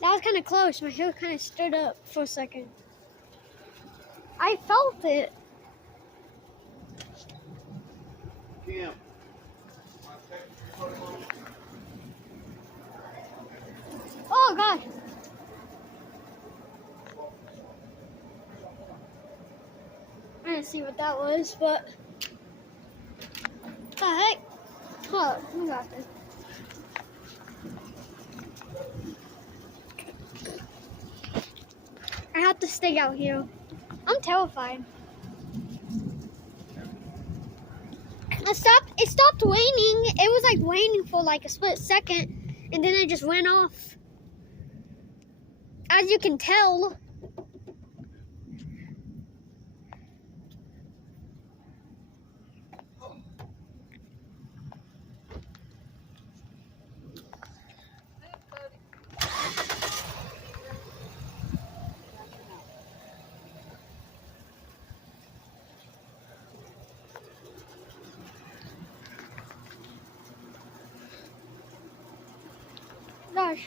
That was kind of close. My hair kind of stood up for a second. I felt it. Kim. Oh, God. I didn't see what that was, but... What the heck? Hold up. We got this. I have to stay out here. I'm terrified. It stopped raining. It was like raining for like a split second, and then it just went off. As you can tell. Gosh.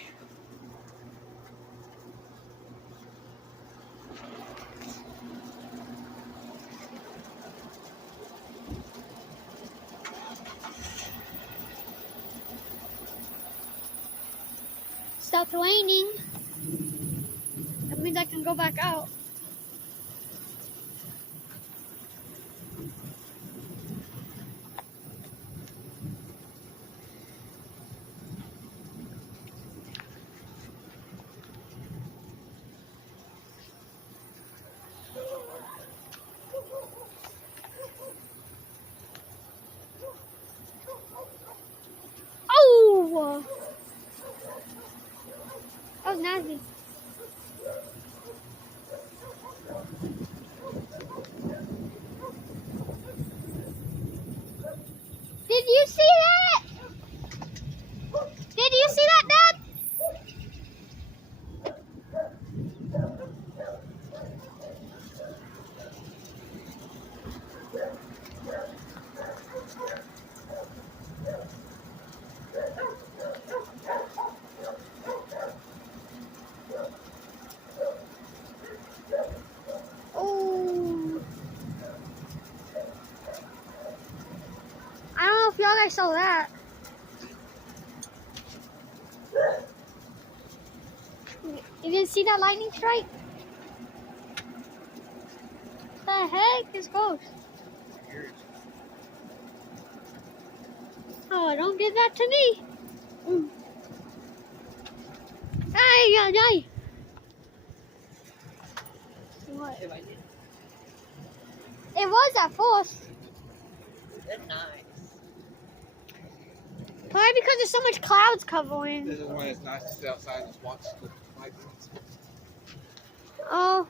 Stopped raining. That means I can go back out. Oh! That was nasty. Did you see that? Did you see that, Dad? Oh. I don't know if y'all guys saw that. You didn't see that lightning strike? The heck is ghost? Oh, don't give that to me. Ay, ay, ay. What? It was at first. They're nice. Probably because there's so much clouds covering. This is when it's nice to sit outside and just watch the lightnings. Oh,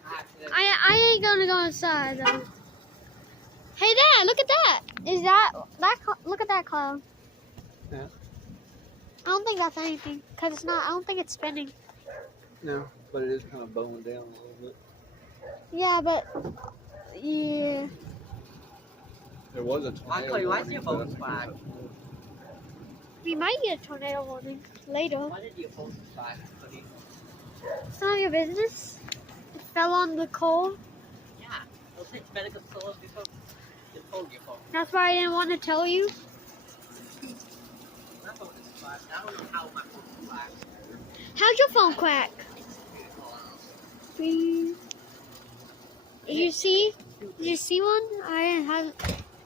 I ain't gonna go inside though. Hey, Dad, look at that. Is that look at that cloud? Yeah. I don't think that's anything because it's not. I don't think it's spinning. No, but it is kind of bowing down a little bit. Yeah, but yeah. There was a tornado. Actually, why is warning, your but I phone think flag? We might get a tornado warning later. Why did your phone flag, buddy? It's none of your business. It fell on the coal. Yeah, it'll take medical solar before you hold your phone. That's why I didn't want to tell you. My phone is flagged. I don't know how my phone is flagged. How's your phone crack? Did you see? Did you see one?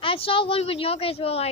I saw one when y'all guys were like